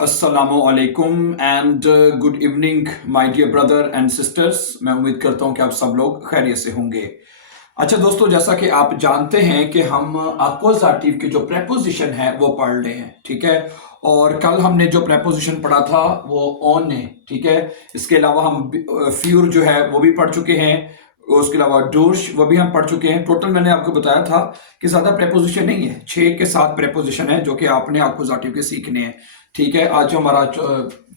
अस्सलामुअलैकुम and good evening my dear brother and sisters. मैं उम्मीद करता हूं कि आप सब लोग खैरियत से होंगे। अच्छा दोस्तों, जैसा कि आप जानते हैं कि हम अक्वज़ाटिव की जो प्रेपोजिशन है वो पढ़ रहे हैं, ठीक है। और कल हमने जो प्रेपोजिशन पढ़ा था वो ऑन है, ठीक है। इसके अलावा हम फ्यूर जो है वो भी पढ़ चुके हैं, उसके अलावा डोर्श वो भी हम पढ़ चुके हैं। टोटल मैंने आपको बताया था कि ज्यादा प्रेपोजिशन नहीं है, 6 के 7 प्रेपोजिशन है जो कि आपने अक्वज़ाटिव के सीखने हैं, ठीक है। आज जो हमारा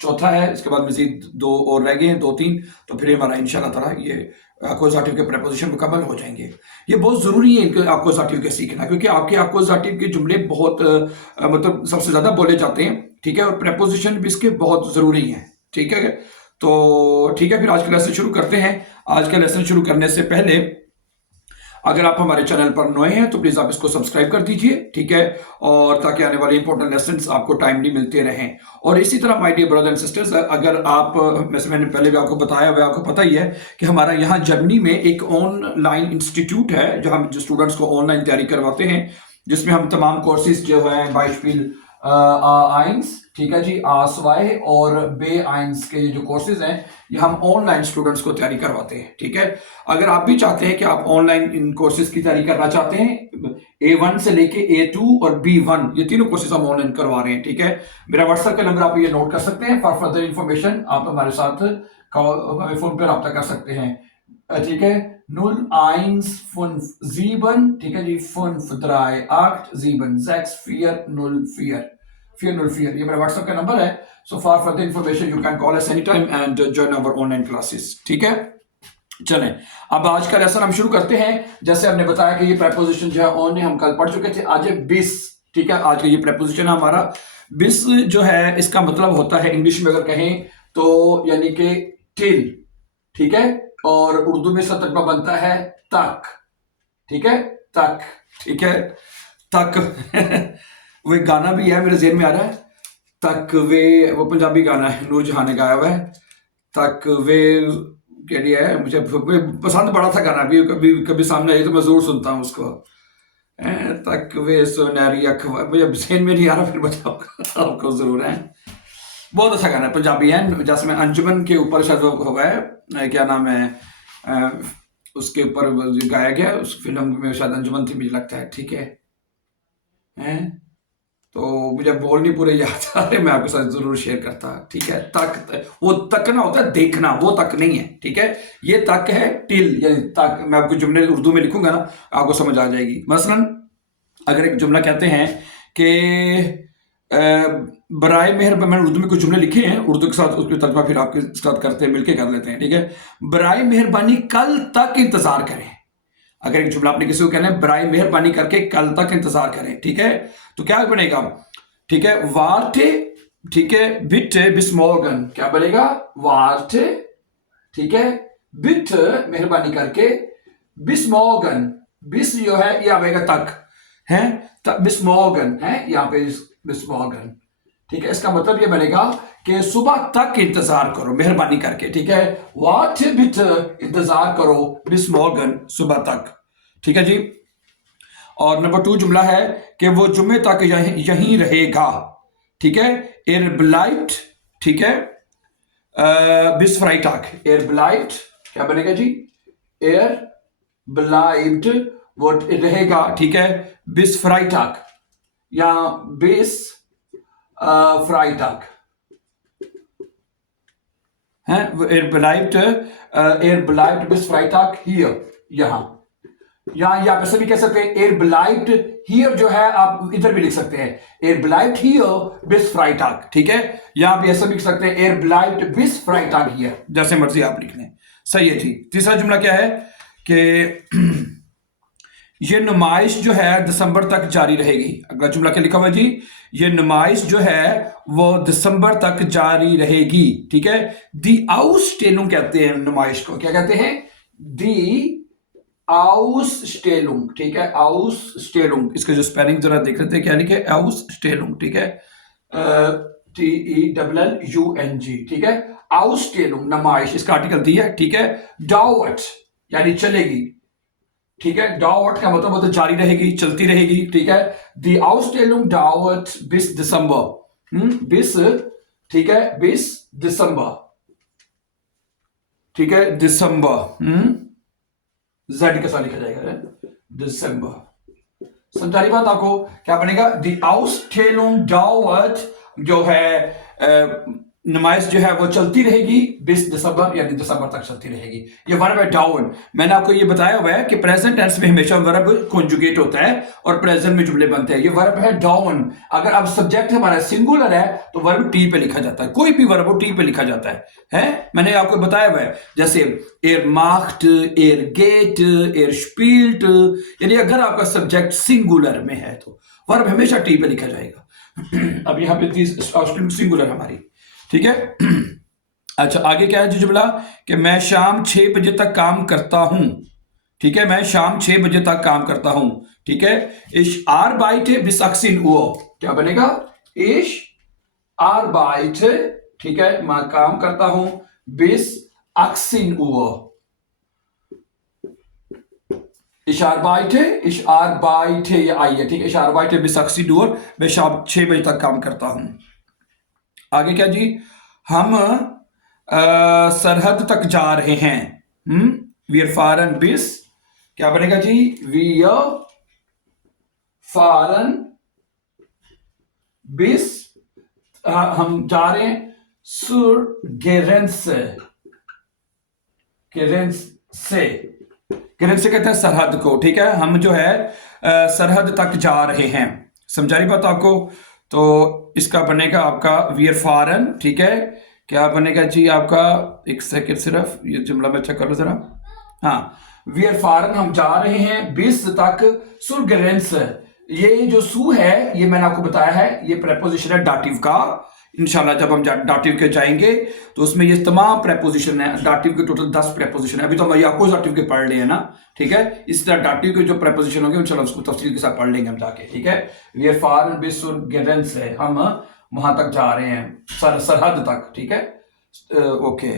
चौथा है, इसके बाद मजीद 2 और रह गए हैं, 2-3, तो फिर हमारा इंशाल्लाह ताला ये अक्वज़ाटिव के प्रेपोजिशन मुकम्मल हो जाएंगे। ये बहुत ज़रूरी है इनके अक्वज़ाटिव के सीखना, क्योंकि आपके अक्वज़ाटिव के जुमले बहुत मतलब सबसे ज़्यादा बोले जाते हैं, ठीक है। और प्रेपोजिशन भी इसके बहुत ज़रूरी हैं, ठीक है। तो ठीक है, फिर आज का लेसन शुरू करते हैं। आज का लेसन शुरू करने से पहले अगर आप हमारे चैनल पर नए हैं तो प्लीज आप इसको सब्सक्राइब कर दीजिए, ठीक है। और ताकि आने वाले इंपॉर्टेंट लेसन्स आपको टाइमली मिलते रहें। और इसी तरह my dear brother and sisters, अगर आप, वैसे मैंने पहले भी आपको बताया हुआ, आपको पता ही है कि हमारा यहाँ जर्मनी में एक ऑनलाइन इंस्टीट्यूट है जो हम जो स्टूडेंट्स को ऑनलाइन तैयारी करवाते हैं, जिसमें हम तमाम कोर्सेज जो है बाइशफिल आइंस, ठीक है जी, आसवाए और बे आइंस के जो कोर्सेज हैं ये हम ऑनलाइन स्टूडेंट्स को तैयारी करवाते हैं, ठीक है। अगर आप भी चाहते हैं कि आप ऑनलाइन इन कोर्सेज की तैयारी करना चाहते हैं, A1 से लेके A2 और B1 ये तीनों कोर्सेज हम ऑनलाइन करवा रहे हैं, ठीक है। मेरा व्हाट्सएप का नंबर आप ये नोट कर सकते हैं। फॉर फर्दर इंफॉर्मेशन आप हमारे साथ फोन पर रब्ता कर सकते हैं, ठीक है। 0157, ठीक है जी, 538 70404, ये मेरा व्हाट्सएप का नंबर है। So for further information you can call us any time and join our online classes, ठीक है। चलें, अब आज का लेसन हम शुरू करते हैं। जैसे हमने बताया कि ये प्रेपोजिशन जो है ऑन है हम कल पढ़ चुके थे। आज है बिस, ठीक है। आज का ये प्रेपोजिशन है हमारा बिस, जो है इसका मतलब होता है इंग्लिश में अगर कहें तो यानी कि टिल, ठीक है। और उर्दू में इसका तर्जुमा बनता है तक, ठीक है, तक, ठीक है, तक। वो एक गाना भी है मेरे जेहन में आ रहा है, तक वे, वो पंजाबी गाना है, नूर जहां ने गाया हुआ है, तक वे के लिए है। मुझे पसंद पड़ा था गाना, भी कभी कभी सामने आई तो मैं जरूर सुनता हूँ उसको। तक वे सोनारी अख, मुझे जेहन में नहीं आ रहा, फिर बताओ आपको जरूर है। बहुत अच्छा गाना है, पंजाबी है, जैसे में अंजुमन के ऊपर शायद हुआ है, क्या नाम है उसके ऊपर गाया गया, उस फिल्म में शायद अंजुमन थी मुझे लगता है, ठीक है। तो मुझे बोल नहीं पूरे याद आ रहे, मैं आपके साथ जरूर शेयर करता, ठीक है। तक, वो तक ना होता है देखना, वो तक नहीं है, ठीक है। ये तक है टिल, यानी तक। मैं आपको जुमले उर्दू में लिखूंगा ना, आपको समझ आ जाएगी। मसलन अगर एक जुमला कहते हैं कि बराए मेहरबानी, मैंने उर्दू में कुछ जुमले लिखे हैं, उर्दू के साथ उसके तर्जुमा फिर आपके साथ करते हैं, मिलके कर लेते हैं, ठीक है। बराए मेहरबानी कल तक इंतजार करें। अगर एक जुमला आपने किसी को कहना है बराए मेहरबानी करके कल तक इंतजार करें, ठीक है, तो क्या बनेगा, ठीक है, वार्टे, ठीक है, बिटे बिस मॉर्गन, क्या बनेगा, वार्टे, ठीक है, बिट मेहरबानी करके, बिस मॉर्गन, बिस जो है ये आएगा तक है, बिस मॉर्गन है यहाँ पे, बिस मॉर्गन, ठीक है। इसका मतलब ये बनेगा कि सुबह तक इंतजार करो मेहरबानी करके, ठीक है। वाट बिट, इंतजार करो, बिस मॉर्गन, सुबह तक, ठीक है जी। और नंबर 2 जुमला है कि वो जुम्मे तक यहीं रहेगा, ठीक है। एर ब्लाइट, ठीक है, बिस फ्राइटाक, एर ब्लाइट क्या बनेगा जी, एर ब्लाइट, वो रहेगा, ठीक है, बिस फ्राइटाक या बिस फ्राइटाक है, एर ब्लाइट बिस फ्राइटाक हियर, यहां, या आप ऐसे भी कह सकते हैं एर ब्लाइट हियर, जो है आप इधर भी लिख सकते हैं एर ब्लाइट हियर बिस फ्राइटाग, ठीक है। या आप ऐसे भी लिख सकते हैं एर ब्लाइट बिस फ्राइटाग हियर, जैसे मर्जी आप लिख लें, सही है जी। तीसरा जुमला क्या है कि ये नुमाइश जो है दिसंबर तक जारी रहेगी। अगला जुमला क्या लिखा हुआ जी, ये नुमाइश जो है वो दिसंबर तक जारी रहेगी, ठीक है। दी आउसटेलुंग कहते हैं नुमाइश को, क्या कहते हैं, दी आउसस्टेलुंग, ठीक है, आउसस्टेलुंग। इसका जो स्पेलिंग जरा देख लेते हैं क्या लिखे, आउसस्टेलुंग, ठीक है, TELLUNG, ठीक है, आउसस्टेलुंग नुमाइश, इसका आर्टिकल दिया है, ठीक है। डाउट यानी चलेगी, ठीक है, डाउट का मतलब जारी रहेगी, चलती रहेगी, ठीक है। दी आउसस्टेलुंग डाउट बिस दिसंबर, 20, ठीक है, 20 दिसंबर, ठीक है, दिसंबर, जेड के साथ लिखा जाएगा, दिसंबर। समझा रही बात आपको? क्या बनेगा? दी Ausstellung dauert, जो है नुमाइश जो है वो चलती रहेगी 20 दिसंबर, यानी दिसंबर तक चलती रहेगी। ये वर्ब है डाउन। मैंने आपको ये बताया हुआ है कि प्रेजेंट टेंस में हमेशा वर्ब कॉन्जुगेट होता है और प्रेजेंट में जुमले बनते हैं। ये वर्ब है डाउन। अगर अब सब्जेक्ट हमारा सिंगुलर है तो वर्ब टी पे लिखा जाता है, कोई भी वर्ब हो टी पे लिखा जाता है? मैंने आपको बताया हुआ है, जैसे एर माख्ट, एर गेट, एर स्पील्ट, यानी अगर आपका सब्जेक्ट सिंगुलर में है तो वर्ब हमेशा टी पे लिखा जाएगा। अब यहाँ पे सिंगुलर हमारी, ठीक है। अच्छा, आगे क्या है जी जुमला? कि मैं शाम 6 बजे तक काम करता हूं, ठीक है, मैं शाम 6 बजे तक काम करता हूं, ठीक है। Ich arbeite bis 18 Uhr, क्या बनेगा? Ich arbeite, ठीक है, मैं काम करता हूं bis 18 Uhr। Ich arbeite ये आई है, ठीक है। Ich arbeite bis 18 Uhr, मैं शाम 6 बजे तक काम करता हूं। आगे क्या जी? हम सरहद तक जा रहे हैं। Wir fahren bis, क्या बनेगा जी? Wir fahren bis, हम जा रहे हैं sur Grenze, Grenze कहते हैं सरहद को, ठीक है। हम जो है सरहद तक जा रहे हैं। समझा रही बात आपको? तो इसका बनेगा आपका वियर फॉरन, ठीक है। क्या बनेगा जी आपका? एक सेकेंड सिर्फ, ये जुमला में चेक कर लो जरा। हाँ, वियर फॉरन, हम जा रहे हैं 20 तक सुरगरेंस। ये जो सू है, ये मैंने आपको बताया है, ये प्रेपोजिशन है डाटिव का। इंशाल्लाह जब हम डाटिव के जाएंगे तो उसमें ये तमाम प्रेपोजिशन है। डाटिव के टोटल 10 प्रेपोजिशन है। अभी तो हम एक्कुजेटिव के पढ़ रहे हैं ना, ठीक है। इस तरह डाटिव के जो प्रेपोजिशन होंगे इंशाल्लाह उसको तफसील के साथ पढ़ लेंगे हम जाके, ठीक है। वियर फॉरन बिस सुरगरेंस है, हम वहां तक जा रहे हैं, सरहद तक, ठीक है। ओके,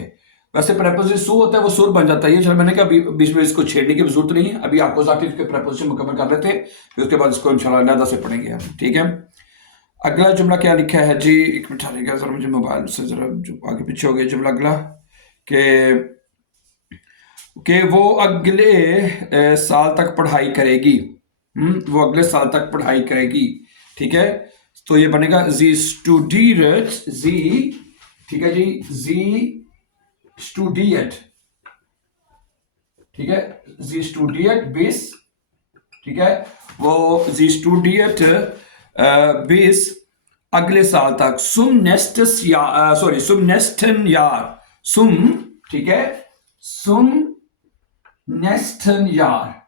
वैसे प्रेपोजिशन सू होता है वो सुर बन जाता है। ये मैंने कहा बीच में इसको छेड़ने की जरूरत नहीं है। अभी एक्कुजेटिव के प्रेपोजिशन मुकम्मल कर लेते हैं, फिर उसके बाद इसको इंशाल्लाह अलहदा से पढ़ेंगे हम, ठीक है। अगला जुमला क्या लिखा है जी? एक मिनट आएगा जरा, मुझे मोबाइल से जरा आगे पीछे हो गया जुमला। अगला कि वो अगले साल तक पढ़ाई करेगी। वो अगले साल तक पढ़ाई करेगी, ठीक है। तो ये बनेगा जी स्टूडियट, जी, ठीक है जी, जी स्टूडियट, ठीक है, जी स्टूडियट बिस, ठीक है। वो जी स्टूडियट बिस अगले साल तक, सुम नेस्टस यार, सॉरी सुम नेस्टन यार, सुम, ठीक है, सुम नेस्टन यार,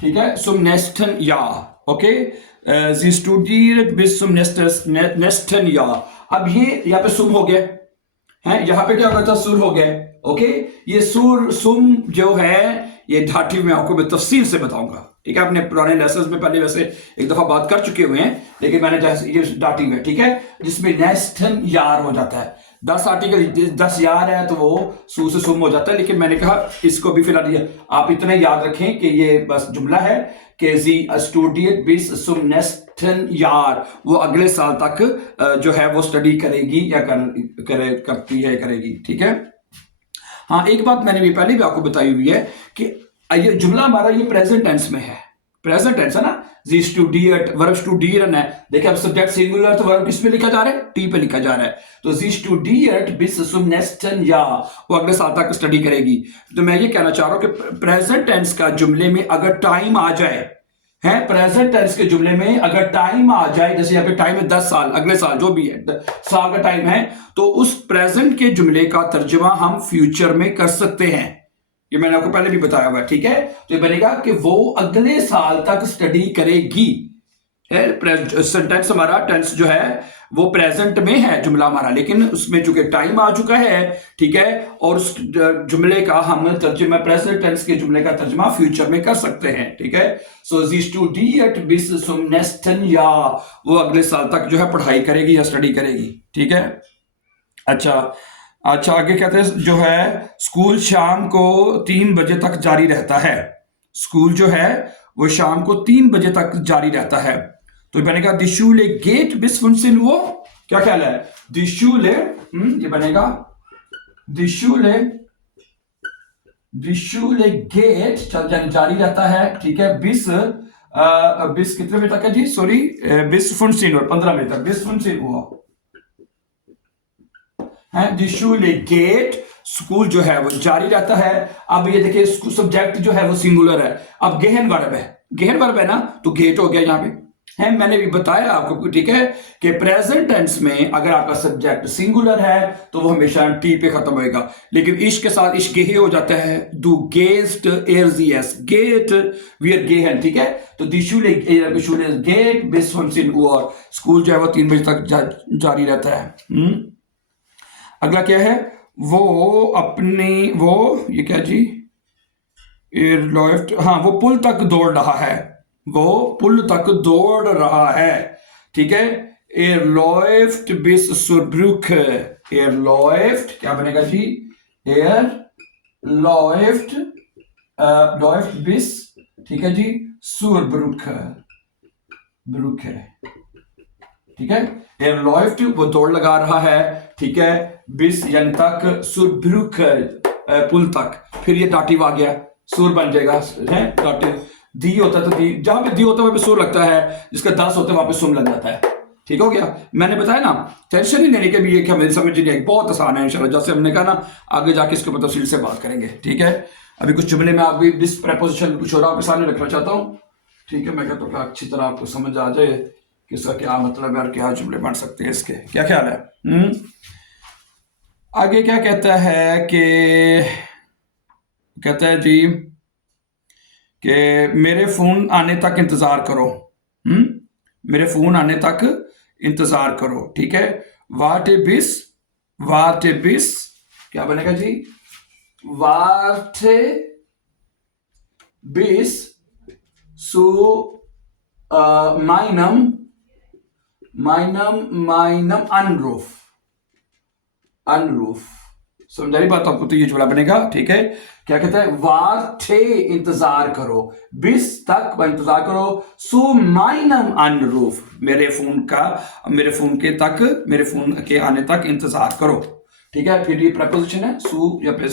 ठीक है, सुम नेस्टन यार, ओके। जी स्टूडियट बिस सुम नेस्टन यार। अब ये यहाँ पे सुम हो गया है, यहाँ पे क्या होगा था? सुर हो गया, ओके। ये सुर सुम जो है ये डाटिव में आपको मैं तफसील से बताऊंगा, ठीक है। अपने पुराने लेसन्स में पहले वैसे एक दफा बात कर चुके हुए हैं, लेकिन मैंने जैसे ये डाटिव है, ठीक है, जिसमें नेस्टन यार हो जाता है। 10 आर्टिकल 10 यार है तो वो सू से सुम हो जाता है। लेकिन मैंने कहा इसको भी फिलहाल आप इतना याद रखें कि ये बस जुमला है कि जी स्टूडियट बिस सुम नेस्टन यार, वो अगले साल तक जो है वो स्टडी करेगी या करती है, करेगी, ठीक है। हाँ, एक बात मैंने भी पहले भी आपको बताई हुई है कि ये जुमला हमारा ये प्रेजेंट टेंस में है, प्रेजेंट टेंस है ना। जी स्टूडियट, वर्ब स्टूडियन है। देखिए अब सब्जेक्ट सिंगुलर तो वर्ब किस पे लिखा जा रहा है? टी पे लिखा जा रहा है। तो जी स्टूडियट बिस सुम नेस्टन या, वो अगले साल तक स्टडी करेगी। तो मैं ये कहना चाह रहा हूं कि प्रेजेंट टेंस का जुमले में अगर टाइम आ जाए, है प्रेजेंट टेंस के जुमले में अगर टाइम आ जाए, जैसे यहाँ पे टाइम है 10 साल, अगले साल जो भी है साल का टाइम है, तो उस प्रेजेंट के जुमले का तर्जुमा हम फ्यूचर में कर सकते हैं। ये मैंने आपको पहले भी बताया हुआ है, ठीक है। तो ये बनेगा कि वो अगले साल तक स्टडी करेगी। सेंटेंस हमारा टेंस जो है वो प्रेजेंट में है जुमला हमारा, लेकिन उसमें चूंकि टाइम आ चुका है, ठीक है, और उस जुमले का हम तर्जुमा, प्रेजेंट टेंस के जुमले का तर्जुमा फ्यूचर में कर सकते हैं, ठीक है। सो जी स्टूडियट बिस सुम नेस्टन या, वो अगले साल तक जो है पढ़ाई करेगी या स्टडी करेगी, ठीक है। अच्छा, आगे कहते हैं जो है स्कूल शाम को 3 बजे तक जारी रहता है। स्कूल जो है वो शाम को 3 बजे तक जारी रहता है। तो ये बनेगा दी Schule geht bis 15 Uhr। क्या ख्याल है? दी Schule, ये बनेगा दी Schule geht, चल जारी रहता है, ठीक है, बिस कितने बजे तक है जी? सॉरी, बिस 15 Uhr, 15 बजे तक, बिस 15 Uhr है। दी Schule geht, स्कूल जो है वो जारी रहता है। अब ये देखिए सब्जेक्ट जो है वो सिंगुलर है। अब गेहन वर्ब है, गेहन वर्ब है ना, तो गेट हो गया यहाँ पे है। मैंने भी बताया आपको, ठीक है, कि प्रेजेंट टेंस में अगर आपका सब्जेक्ट सिंगुलर है तो वो हमेशा टी पे खत्म होएगा, लेकिन इश के साथ इश गेहे हो जाता है। दू गेस्ट एरजीएस गेट वियर गेहन, ठीक है। तो दी Schule गेट बिस 15 Uhr, स्कूल जो है वो 3 बजे तक जारी रहता है। अगला क्या है? वो ये क्या जी? हाँ, वो पुल तक दौड़ रहा है, वो पुल तक दौड़ रहा है, ठीक है। läuft bis zur Brücke, läuft क्या बनेगा जी? läuft bis, ठीक है जी, zur Brücke, ठीक है। läuft वो दौड़ लगा रहा है, ठीक है, बिस यानी तक, zur Brücke पुल तक, फिर ये दाटिव आ गया, सुर बन जाएगा है। दाटिव दी होता है तो दी, जहां पे दी होता है वहां पे सुर लगता है, जिसका 10 होता है वहां पे सुम लग जाता है। ठीक हो गया? मैंने बताया ना, टेंशन नहीं लेने के भी, ये क्या मेरी समझ नहीं आई, बहुत आसान है इंशाल्लाह। जैसे हमने कहा ना, आगे जाके इसके ऊपर तफसील से बात करेंगे, ठीक है। अभी कुछ जुमले में आप भी दिस प्रेपोजिशन कुछ और आपके सामने रखना चाहता हूँ, ठीक है। मैं कहता हूँ अच्छी तरह आपको समझ आ जाए कि इसका क्या मतलब है और क्या जुमले बन सकते हैं इसके, क्या ख्याल है? आगे क्या कहता है कि, कहता है जी कि मेरे फोन आने तक इंतजार करो। मेरे फोन आने तक इंतजार करो, ठीक है। वाटे बिस क्या बनेगा जी? वाटे बिस सु माइनम अनरूफ। समझाई बात आपको? तो ये जुमला बनेगा, ठीक है। क्या कहता है? वार्थे इंतजार करो, बिस तक इंतजार करो, सु माइनम अनरूफ, मेरे फोन के आने तक इंतजार करो, ठीक है। फिर ये प्रपोजिशन है, सु या पे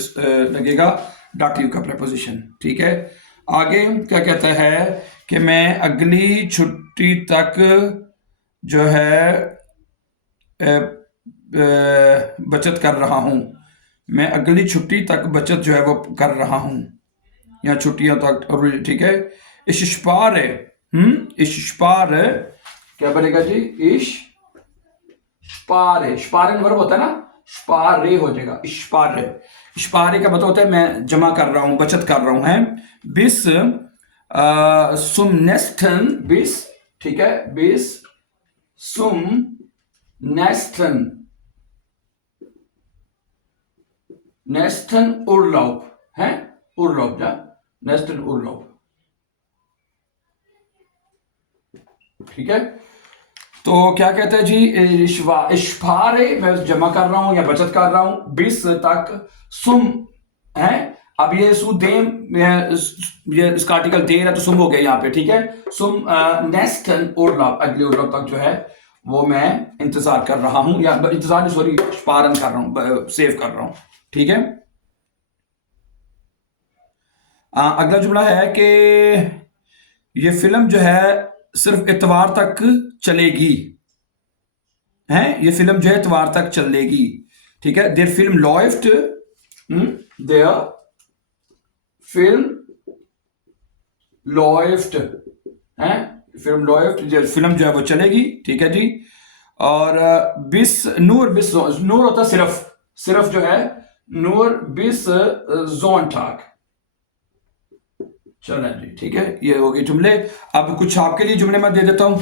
लगेगा डाटिव का प्रपोजिशन, ठीक है। आगे क्या कहता है कि मैं अगली छुट्टी तक जो है बचत कर रहा हूं। मैं अगली छुट्टी तक बचत जो है वो कर रहा हूं, या छुट्टियों तक, ठीक है। इश्पारे, इश्पारे क्या बनेगा जी? इश्पारे, स्पारन वर्ब होता है ना, स्पारे हो जाएगा, इश्पारे। इश्पारे का मतलब होता है मैं जमा कर रहा हूं, बचत कर रहा हूं, है। बिस सुम नेस्टन, बिस, ठीक है, बिस सुम नेस्टन उर्लॉप है, उर्लॉप ना, नेस्टन उर्लॉप, ठीक है। तो क्या कहते हैं जी? इश्फारे मैं जमा कर रहा हूं या बचत कर रहा हूं, बिस तक, सुम है। अब ये सुदेम, ये इसका आर्टिकल देर है तो सुम हो गया यहाँ पे, ठीक है। सुम नेस्टन उर्लॉप, अगले उर्लॉप तक जो है वो मैं इंतजार कर रहा हूं, या इंतजार नहीं, सॉरी, पारण कर रहा हूं, सेव कर रहा हूं, ठीक है। अगला जुमला है कि ये फिल्म जो है सिर्फ इतवार तक चलेगी, है। ये फिल्म जो है इतवार तक चलेगी, ठीक है। There film loft, there film loft है, फिल्म लॉफ्ट, फिल्म जो है वो चलेगी, ठीक है जी। और बिस नूर होता सिर्फ जो है, नूर बिस जोनटाक, चलो जी, ठीक है। ये हो गए जुमले। अब कुछ आपके लिए जुमले मैं दे देता हूँ,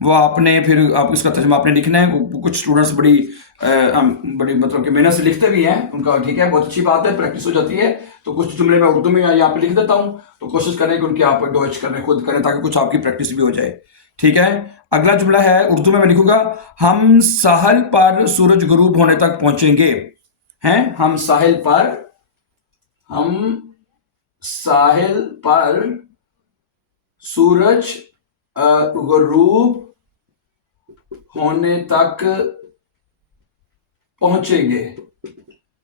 वो आपने फिर आप इसका तर्जुमा आपने लिखना है। कुछ स्टूडेंट्स बड़ी मतलब कि मेहनत से लिखते भी हैं, उनका ठीक है, बहुत अच्छी बात है, प्रैक्टिस हो जाती है। तो कुछ जुमले मैं उर्दू में यहाँ पे लिख देता हूँ, तो कोशिश करें कि उनके आप डॉइच करें, खुद करें, ताकि कुछ आपकी प्रैक्टिस भी हो जाए, ठीक है। अगला जुमला है उर्दू में, मैं लिखूंगा, हम साहिल पर सूरज गुरूब होने तक पहुंचेंगे, हैं। हम साहिल पर, हम साहिल पर सूरज गुरूब होने तक पहुंचेंगे,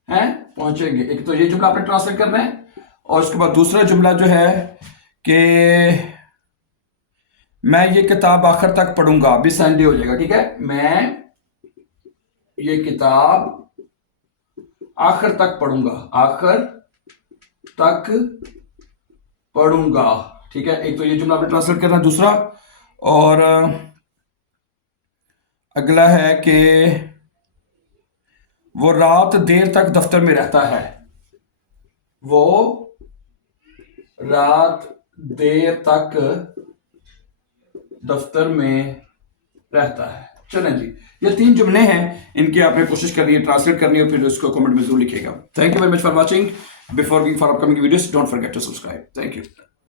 हैं, पहुंचेंगे। एक तो ये जुमला आपने ट्रांसलेट करना है, और उसके बाद दूसरा जुमला जो है कि मैं ये किताब आखिर तक पढ़ूंगा, अभी संडे हो जाएगा, ठीक है। मैं ये किताब आखिर तक पढ़ूंगा, आखिर तक पढ़ूंगा, ठीक है। एक तो ये जुमला आपने ट्रांसलेट करना है। दूसरा और अगला है कि वो रात देर तक दफ्तर में रहता है, वो रात देर तक दफ्तर में रहता है। चलें जी, ये 3 जुमले हैं, इनकी आपने कोशिश करनी है, ट्रांसलेट करनी है, फिर उसको कमेंट में जरूर लिखिएगा। Thank you very much for watching. Before we for upcoming videos, don't forget to subscribe. Thank you.